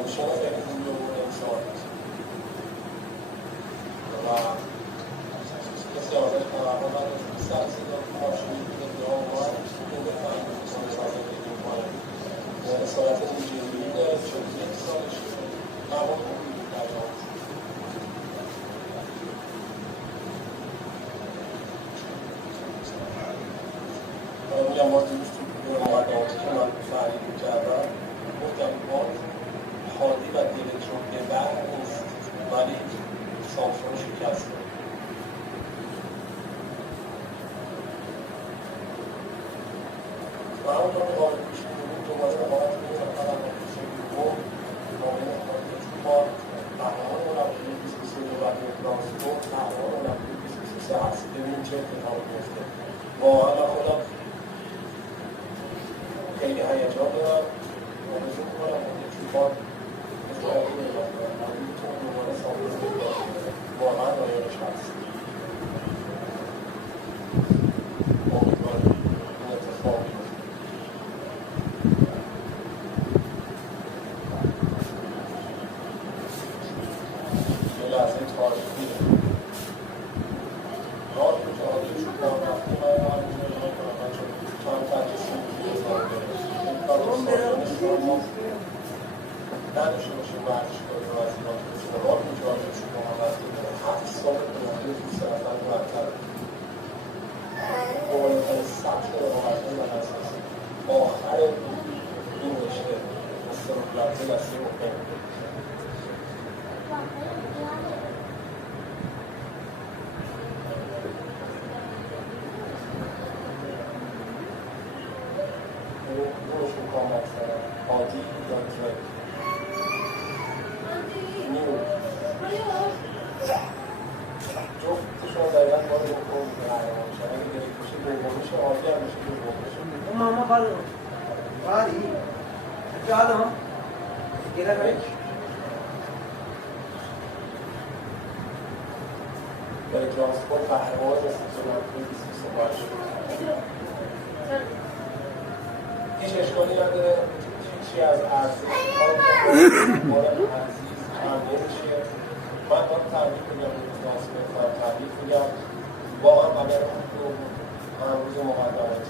conditions che non sono la questione della valorizzarsi del conoscimento del uomo in dettaglio sono le cose che mi vogliono sono la tecnica di leadership ma molto più mi ha molto disciplina ma non fare già molto حادی و دل جمعه بر نیست ولی سانسور شکسته و همونطور که قابل پیش می‌بینیم دوباره رقابت بین نفر پیش دوم مابین اتحاد قهرمان المپیک 2023 و گلاسگو قهرمان المپیک 2023 هست ببینیم چه اتفاقی میفته واقعا من خودم خیلی هیجان دارم آرزو می‌کنم اون اتفاق واقعا رایانش هست امیدوارم این اتفاق یه لحظه تاریخی راه متعادل شد با وقتی من کنم من چون چند تدریسی این کار رو نداشته باشیم ورزشگاه رو از ایران که راه متعادل شد با هم وقتی کنم 7 سال کننده دوست نفر مرتب بالاترین سطح رقابت‌های من اساسی آخر این رشته استرولنده دسته مهم نوشون کامل سرم عادی یا درک جفتشون دقیقا باید این کن قهرمان میشن اگه دلیل کشی دوم میشه عادی هم میشه دوم میشه ماما باری جالو گیره کنی برای ترانسپورت قهرمان مثل جمعه 2028 هیچ اشکالی نداره چی از ارزش مورد عزیز کمده میشه من باید تبریک میگم به ترانسپورت تبریک میگم واقعا قبل هم روز مقدماتی